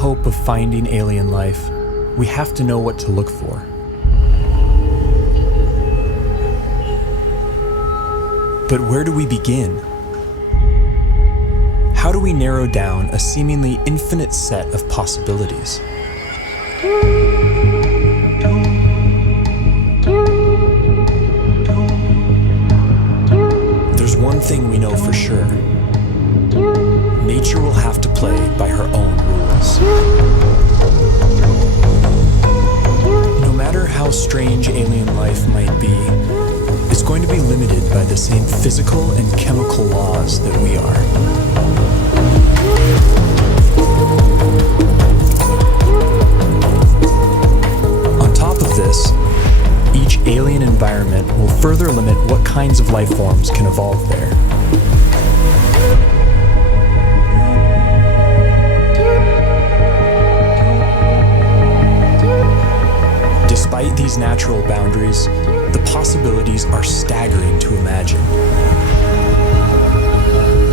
hope of finding alien life, we have to know what to look for. But where do we begin? How do we narrow down a seemingly infinite set of possibilities? There's one thing we know for sure. Nature will have to play by her own rules. No matter how strange alien life might be, it's going to be limited by the same physical and chemical laws that we are. On top of this, each alien environment will further limit what kinds of life forms can evolve there. Despite these natural boundaries, the possibilities are staggering to imagine.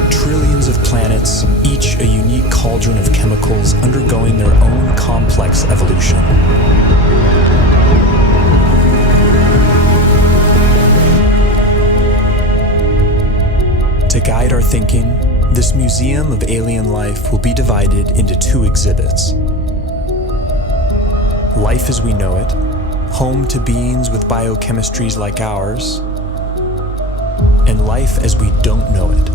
Trillions of planets, each a unique cauldron of chemicals undergoing their own complex evolution. To guide our thinking, this museum of alien life will be divided into two exhibits. Life as we know it, home to beings with biochemistries like ours, and life as we don't know it,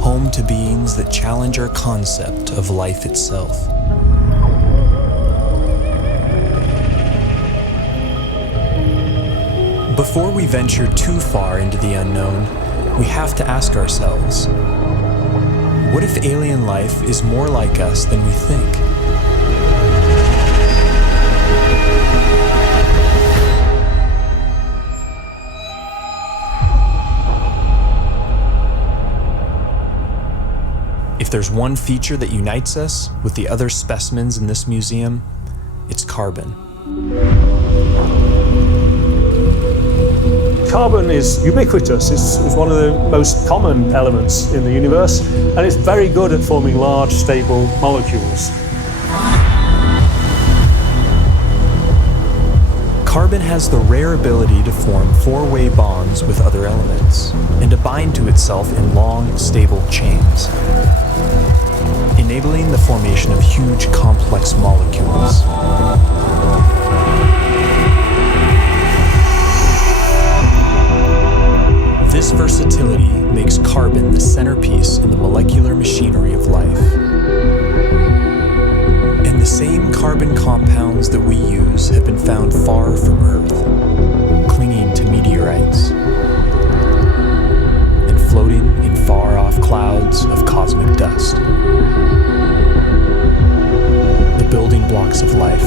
home to beings that challenge our concept of life itself. Before we venture too far into the unknown, we have to ask ourselves, what if alien life is more like us than we think? If there's one feature that unites us with the other specimens in this museum, it's carbon. Carbon is ubiquitous. It's one of the most common elements in the universe, and it's very good at forming large, stable molecules. Carbon has the rare ability to form four-way bonds with other elements and to bind to itself in long, stable chains, enabling the formation of huge, complex molecules. This versatility makes carbon the centerpiece in the molecular machinery of life. And the same carbon compounds that we use have been found far from Earth, clinging to meteorites, and floating in far-off clouds of cosmic dust. The building blocks of life,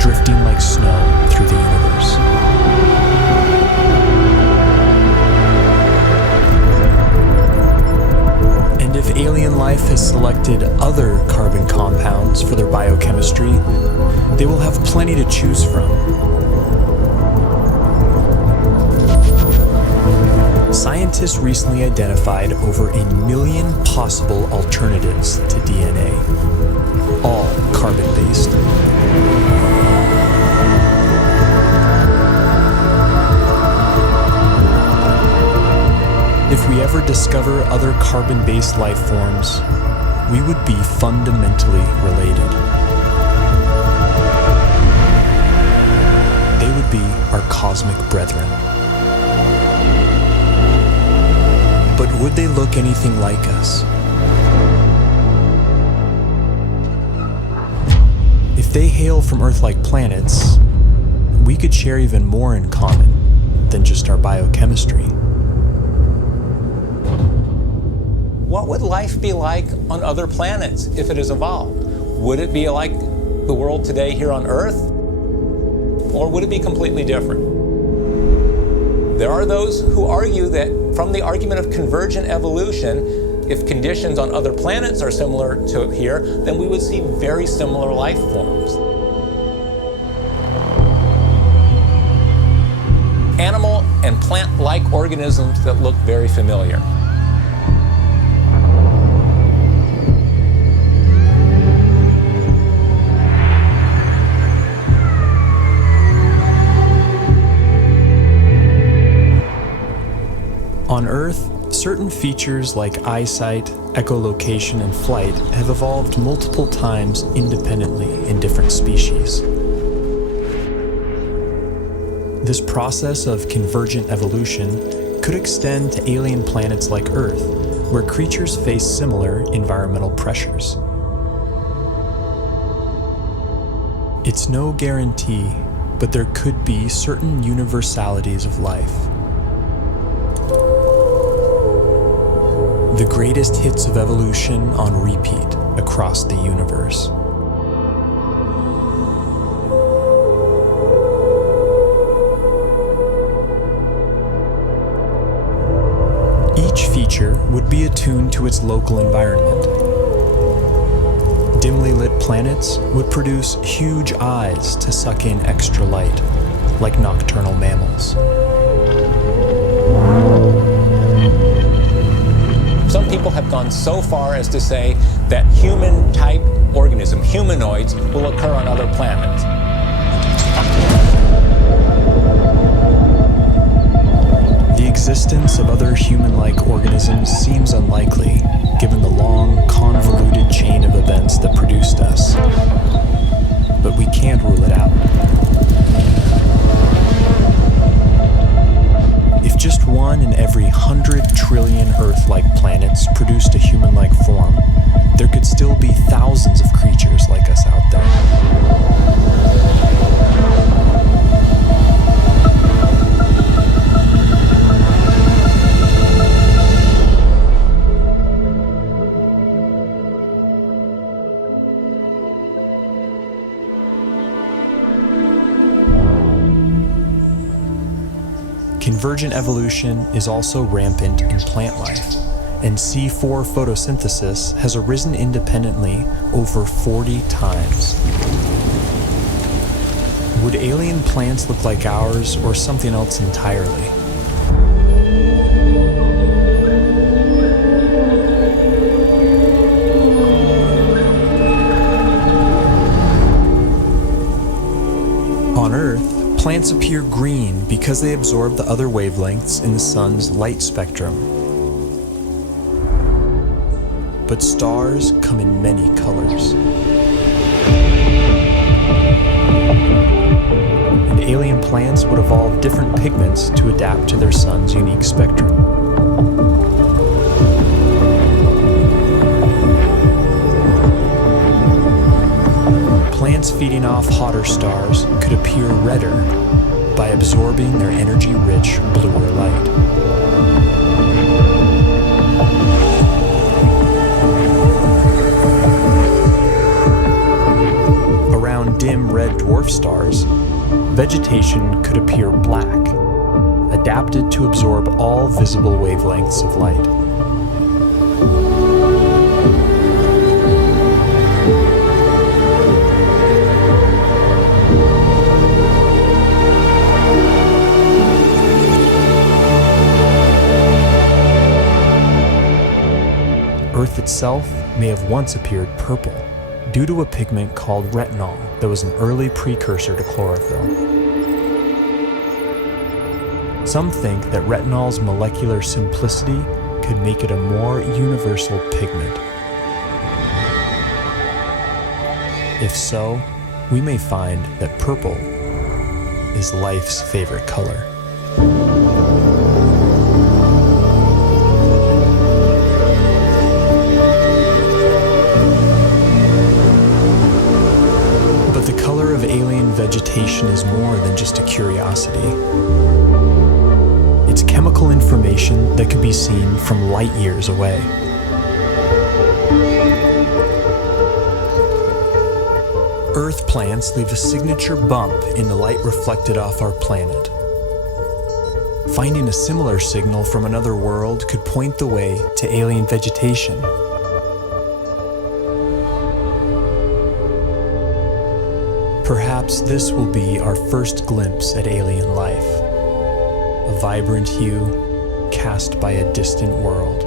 drifting like snow through the universe. And if alien life has selected other carbon compounds for their biochemistry, they will have plenty to choose from. Scientists recently identified over 1 million possible alternatives to DNA, all carbon-based. If we ever discover other carbon-based life forms, we would be fundamentally related. They would be our cosmic brethren. But would they look anything like us? If they hail from Earth-like planets, we could share even more in common than just our biochemistry. What would life be like on other planets if it has evolved? Would it be like the world today here on Earth? Or would it be completely different? There are those who argue that from the argument of convergent evolution, if conditions on other planets are similar to here, then we would see very similar life forms. Animal and plant-like organisms that look very familiar. On Earth, certain features like eyesight, echolocation, and flight have evolved multiple times independently in different species. This process of convergent evolution could extend to alien planets like Earth, where creatures face similar environmental pressures. It's no guarantee, but there could be certain universalities of life. The greatest hits of evolution on repeat across the universe. Each feature would be attuned to its local environment. Dimly lit planets would produce huge eyes to suck in extra light, like nocturnal mammals. Some people have gone so far as to say that human-type organism, humanoids, will occur on other planets. The existence of other human-like organisms seems unlikely, given the long, convoluted chain of events that produced us. But we can't rule it out. If just one in every 100 trillion Earth-like planets produced a human-like form, there could still be thousands of creatures like us out there. Convergent evolution is also rampant in plant life, and C4 photosynthesis has arisen independently over 40 times. Would alien plants look like ours or something else entirely? On Earth, plants appear green because they absorb the other wavelengths in the sun's light spectrum. But stars come in many colors. And alien plants would evolve different pigments to adapt to their sun's unique spectrum. Plants feeding off hotter stars could appear redder by absorbing their energy-rich bluer light. Around dim red dwarf stars, vegetation could appear black, adapted to absorb all visible wavelengths of light. Earth itself may have once appeared purple due to a pigment called retinol that was an early precursor to chlorophyll. Some think that retinol's molecular simplicity could make it a more universal pigment. If so, we may find that purple is life's favorite color. Of alien vegetation is more than just a curiosity. It's chemical information that could be seen from light years away. Earth plants leave a signature bump in the light reflected off our planet. Finding a similar signal from another world could point the way to alien vegetation. Perhaps this will be our first glimpse at alien life, a vibrant hue cast by a distant world.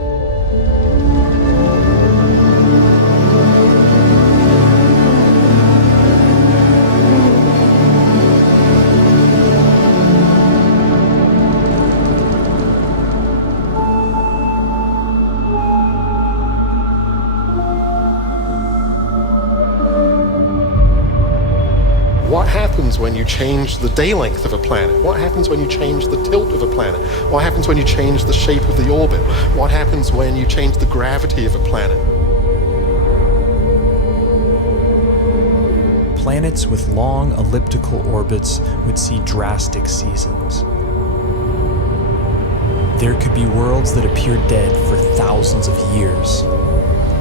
when you change the day length of a planet? What happens when you change the tilt of a planet? What happens when you change the shape of the orbit? What happens when you change the gravity of a planet? Planets with long elliptical orbits would see drastic seasons. There could be worlds that appear dead for thousands of years,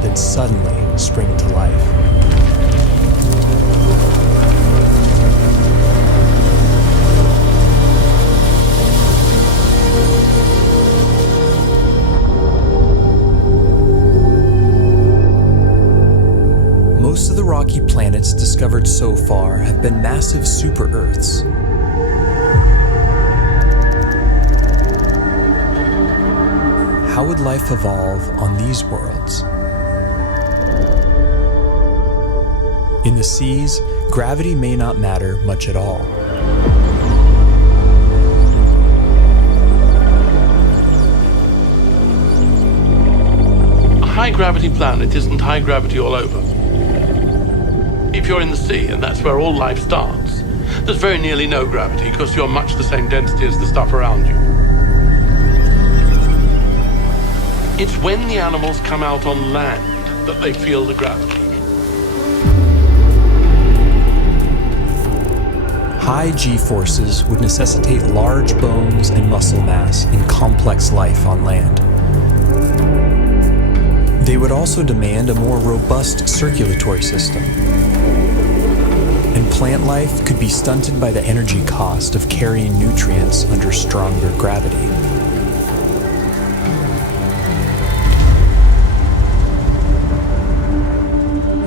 then suddenly spring to life. Most of the rocky planets discovered so far have been massive super-Earths. How would life evolve on these worlds? In the seas, gravity may not matter much at all. A high-gravity planet isn't high gravity all over. If you're in the sea, and that's where all life starts, there's very nearly no gravity because you're much the same density as the stuff around you. It's when the animals come out on land that they feel the gravity. High G-forces would necessitate large bones and muscle mass in complex life on land. They would also demand a more robust circulatory system. And plant life could be stunted by the energy cost of carrying nutrients under stronger gravity.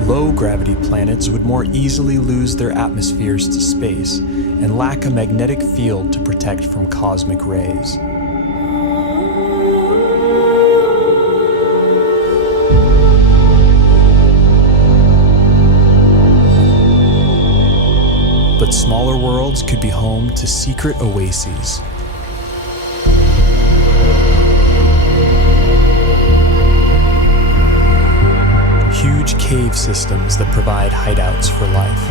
Low-gravity planets would more easily lose their atmospheres to space and lack a magnetic field to protect from cosmic rays. But smaller worlds could be home to secret oases. Huge cave systems that provide hideouts for life.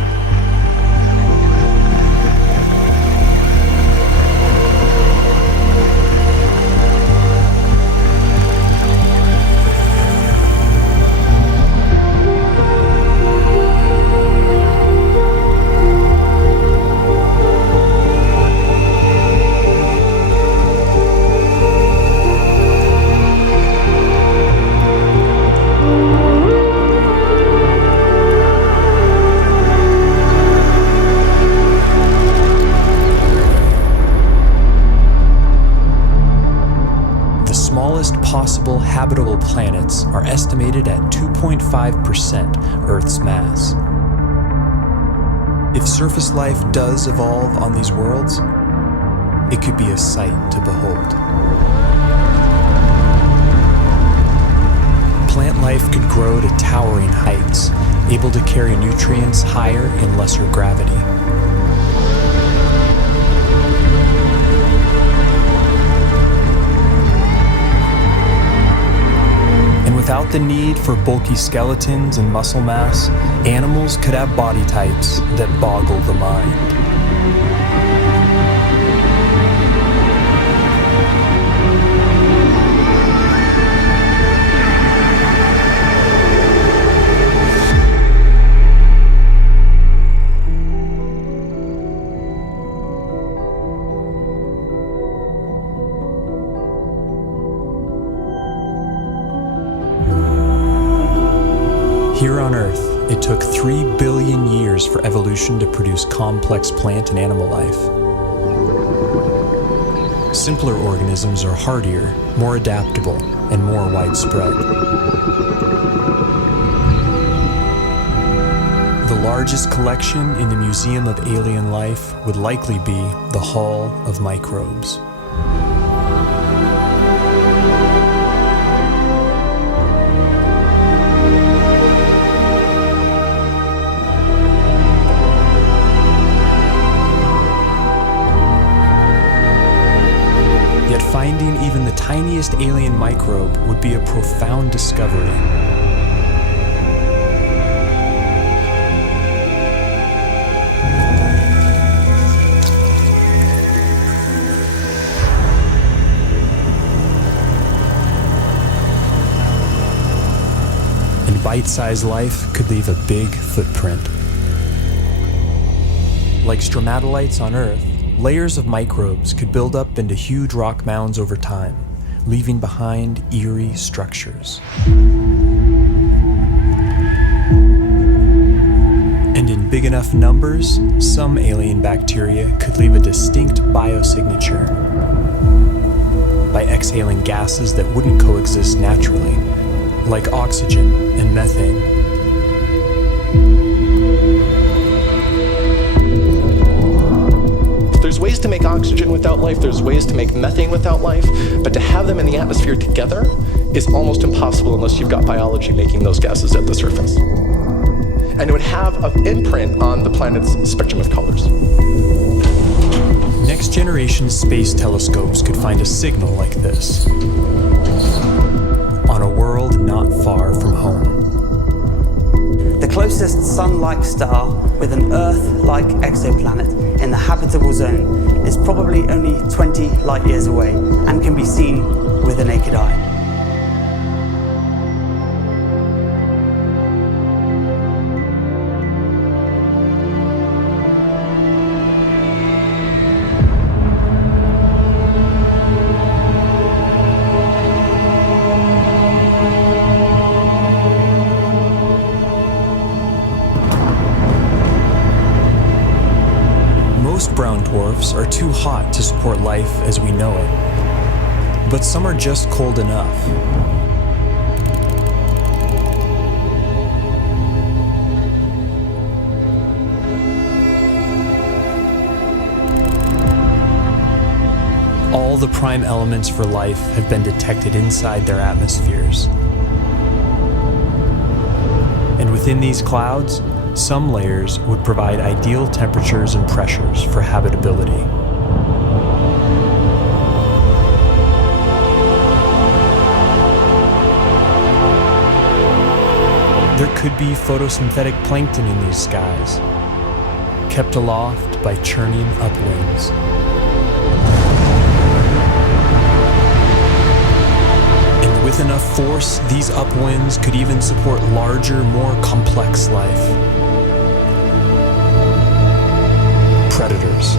Possible habitable planets are estimated at 2.5% Earth's mass. If surface life does evolve on these worlds, it could be a sight to behold. Plant life could grow to towering heights, able to carry nutrients higher in lesser gravity. Without the need for bulky skeletons and muscle mass, animals could have body types that boggle the mind. Here on Earth, it took 3 billion years for evolution to produce complex plant and animal life. Simpler organisms are hardier, more adaptable, and more widespread. The largest collection in the Museum of Alien Life would likely be the Hall of Microbes. Yet finding even the tiniest alien microbe would be a profound discovery. bite-sized life could leave a big footprint. Like stromatolites on Earth, layers of microbes could build up into huge rock mounds over time, leaving behind eerie structures. And in big enough numbers, some alien bacteria could leave a distinct biosignature by exhaling gases that wouldn't coexist naturally, like oxygen and methane. There's ways to make oxygen without life, there's ways to make methane without life, but to have them in the atmosphere together is almost impossible unless you've got biology making those gases at the surface. And it would have an imprint on the planet's spectrum of colors. Next-generation space telescopes could find a signal like this on a world not far from home. The closest sun-like star with an Earth-like exoplanet in the habitable zone is probably only 20 light years away and can be seen with the naked eye. Most brown dwarfs are too hot to support life as we know it, but some are just cold enough. All the prime elements for life have been detected inside their atmospheres. And within these clouds, some layers would provide ideal temperatures and pressures for habitability. There could be photosynthetic plankton in these skies, kept aloft by churning upwinds. And with enough force, these upwinds could even support larger, more complex life. Predators.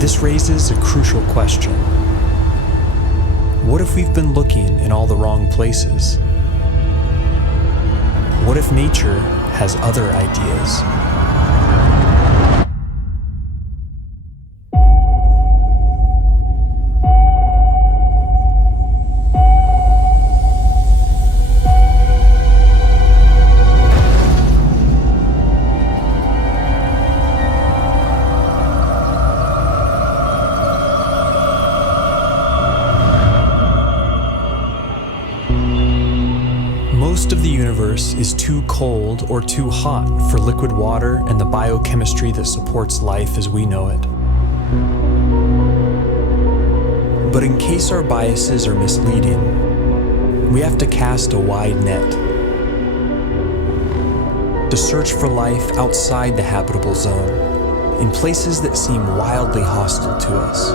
This raises a crucial question. What if we've been looking in all the wrong places? What if nature has other ideas? Most of the universe is too cold or too hot for liquid water and the biochemistry that supports life as we know it. But in case our biases are misleading, we have to cast a wide net to search for life outside the habitable zone, in places that seem wildly hostile to us.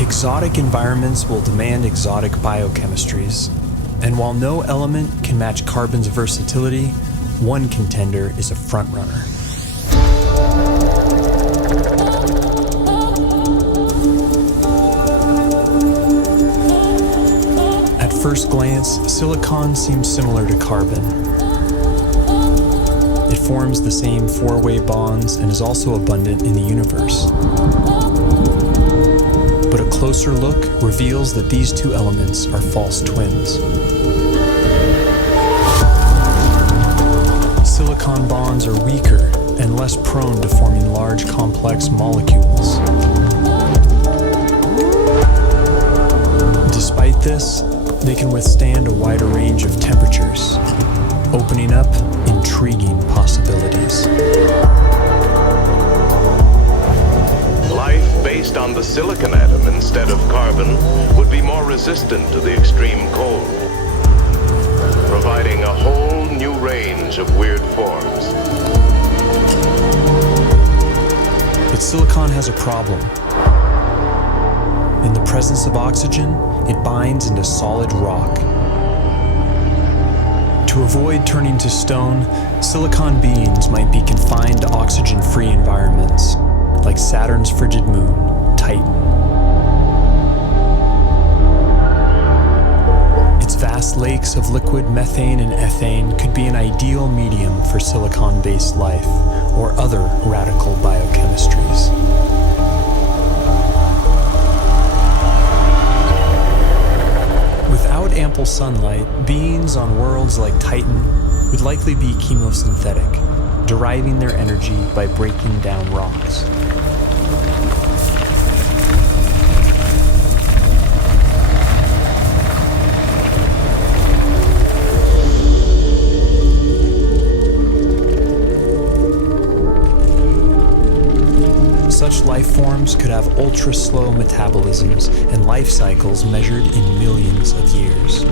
Exotic environments will demand exotic biochemistries, and while no element can match carbon's versatility, one contender is a frontrunner. At first glance, silicon seems similar to carbon. It forms the same four-way bonds and is also abundant in the universe. But a closer look reveals that these two elements are false twins. Silicon bonds are weaker and less prone to forming large, complex molecules. Despite this, they can withstand a wider range of temperatures, opening up intriguing possibilities. Life based on the silicon atom instead of carbon would be more resistant to the extreme cold, providing a whole new range of weird forms. But silicon has a problem. In the presence of oxygen, it binds into solid rock. To avoid turning to stone, silicon beings might be confined to oxygen-free environments, like Saturn's frigid moon, Titan. Its vast lakes of liquid methane and ethane could be an ideal medium for silicon-based life or other radical biochemistries. Without ample sunlight, beings on worlds like Titan would likely be chemosynthetic, deriving their energy by breaking down rocks. Such life forms could have ultra-slow metabolisms and life cycles measured in millions of years.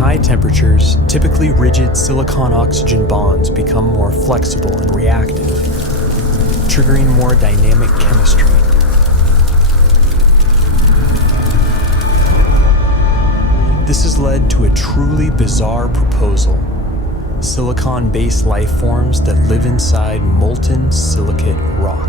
High temperatures, typically rigid silicon-oxygen bonds become more flexible and reactive, triggering more dynamic chemistry. This has led to a truly bizarre proposal: silicon-based life forms that live inside molten silicate rock.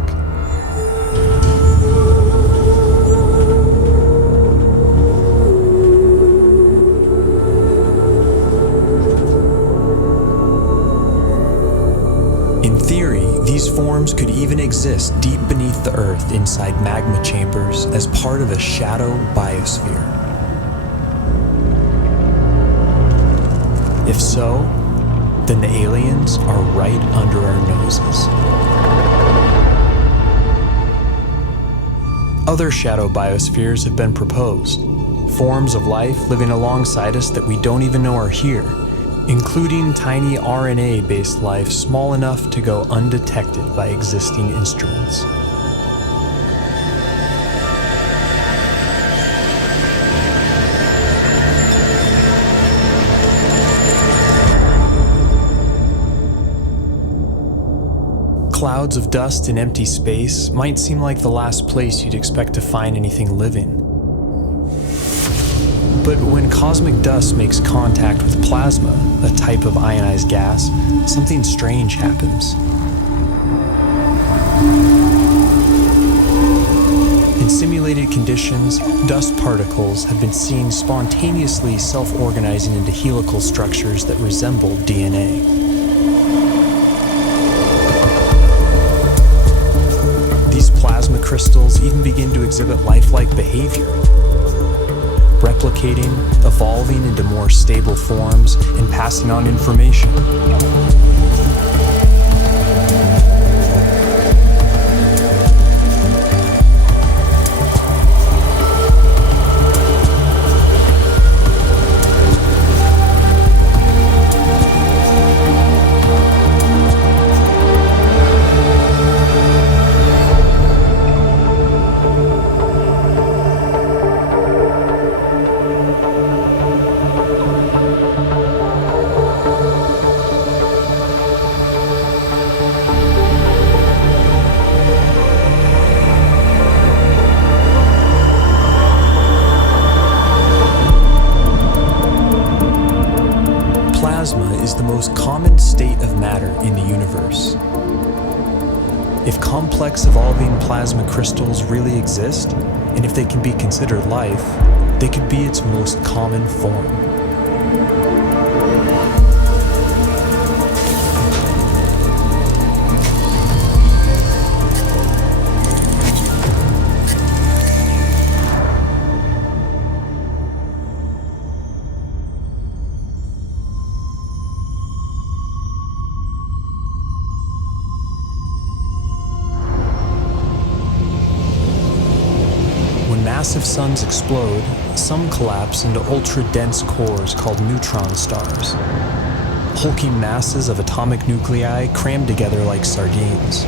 These forms could even exist deep beneath the Earth inside magma chambers as part of a shadow biosphere. If so, then the aliens are right under our noses. Other shadow biospheres have been proposed, forms of life living alongside us that we don't even know are here, including tiny RNA-based life small enough to go undetected by existing instruments. Clouds of dust in empty space might seem like the last place you'd expect to find anything living. But when cosmic dust makes contact with plasma, a type of ionized gas, something strange happens. In simulated conditions, dust particles have been seen spontaneously self-organizing into helical structures that resemble DNA. These plasma crystals even begin to exhibit lifelike behavior, replicating, evolving into more stable forms, and passing on information. Plasma is the most common state of matter in the universe. If complex evolving plasma crystals really exist, and if they can be considered life, they could be its most common form. massive suns explode, some collapse into ultra-dense cores called neutron stars. Hulking masses of atomic nuclei crammed together like sardines.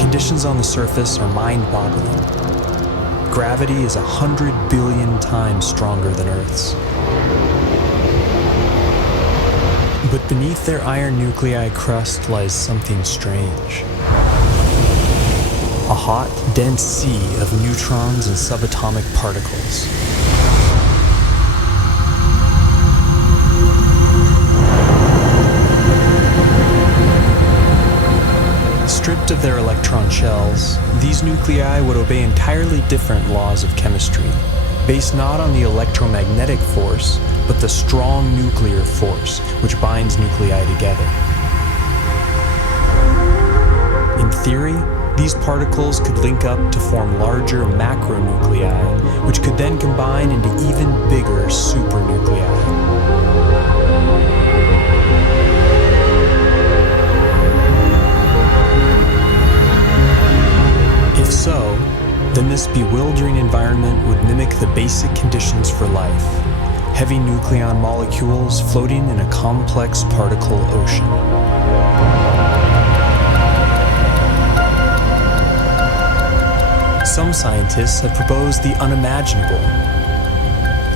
Conditions on the surface are mind-boggling. Gravity is 100 billion times stronger than Earth's. But beneath their iron nuclei crust lies something strange. A hot, dense sea of neutrons and subatomic particles. Stripped of their electron shells, these nuclei would obey entirely different laws of chemistry, based not on the electromagnetic force, but the strong nuclear force which binds nuclei together. In theory, these particles could link up to form larger macronuclei, which could then combine into even bigger supernuclei. If so, then this bewildering environment would mimic the basic conditions for life: heavy nucleon molecules floating in a complex particle ocean. Some scientists have proposed the unimaginable: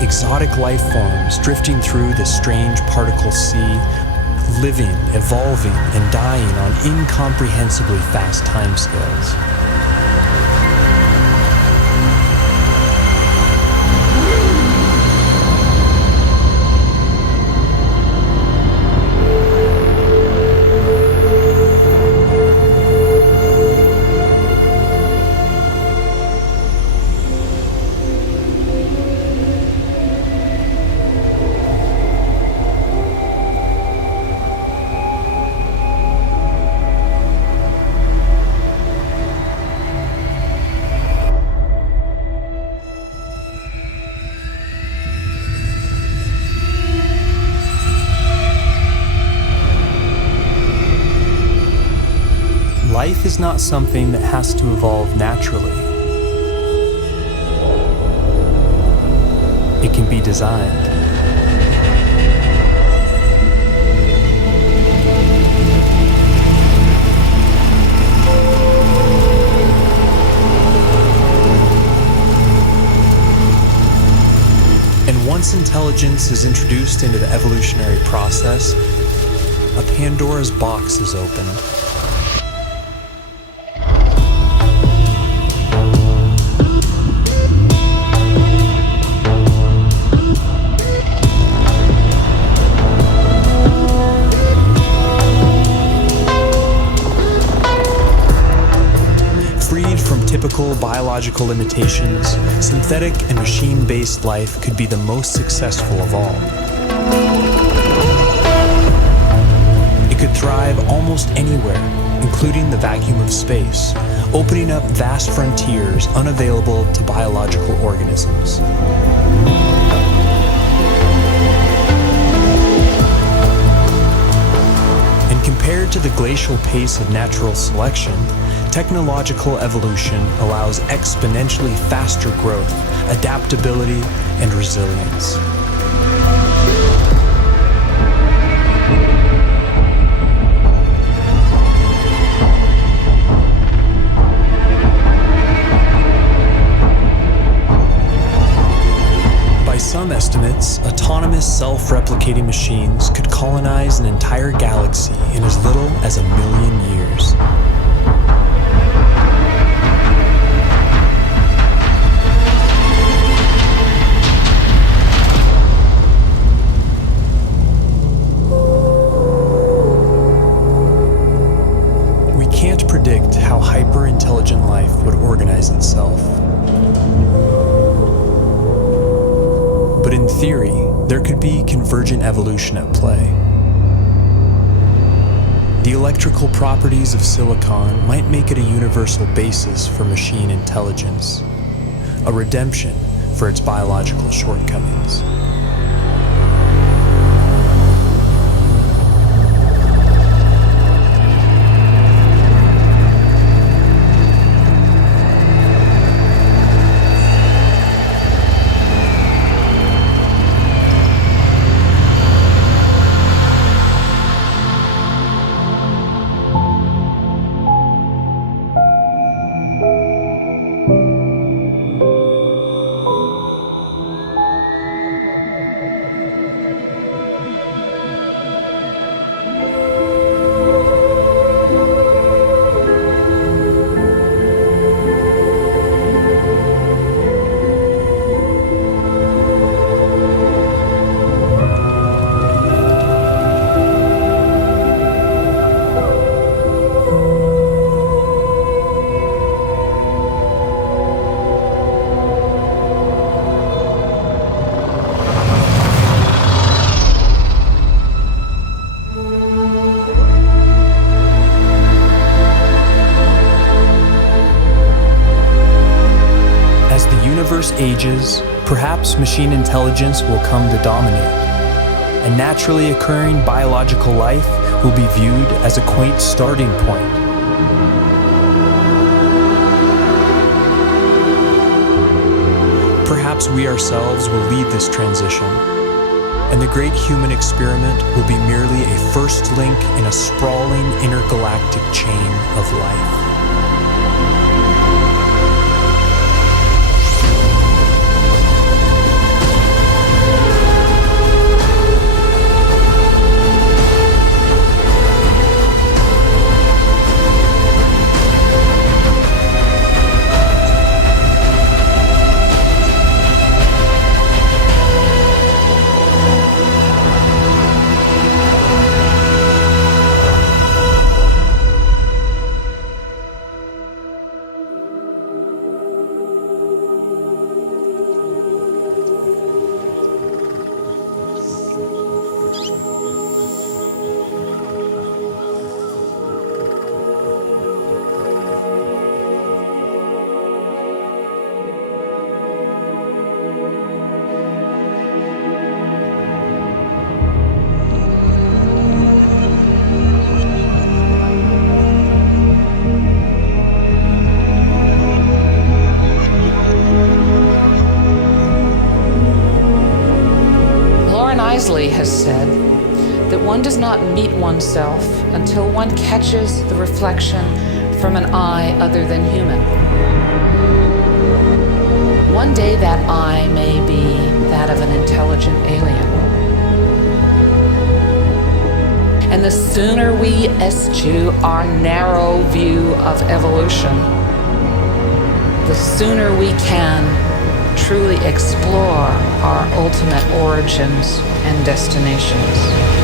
exotic life forms drifting through this strange particle sea, living, evolving, and dying on incomprehensibly fast timescales. Life is not something that has to evolve naturally. It can be designed. And once intelligence is introduced into the evolutionary process, a Pandora's box is opened. Typical biological limitations, synthetic and machine-based life could be the most successful of all. It could thrive almost anywhere, including the vacuum of space, opening up vast frontiers unavailable to biological organisms. And compared to the glacial pace of natural selection, technological evolution allows exponentially faster growth, adaptability, and resilience. By some estimates, autonomous self-replicating machines could colonize an entire galaxy in as little as 1 million years. Predict how hyper-intelligent life would organize itself. But in theory, there could be convergent evolution at play. The electrical properties of silicon might make it a universal basis for machine intelligence, a redemption for its biological shortcomings. As the universe ages, perhaps machine intelligence will come to dominate, and naturally occurring biological life will be viewed as a quaint starting point. Perhaps we ourselves will lead this transition, and the great human experiment will be merely a first link in a sprawling intergalactic chain of life. Has said that one does not meet oneself until one catches the reflection from an eye other than human. One day that eye may be that of an intelligent alien. And the sooner we eschew our narrow view of evolution, the sooner we can truly explore our ultimate origins and destinations.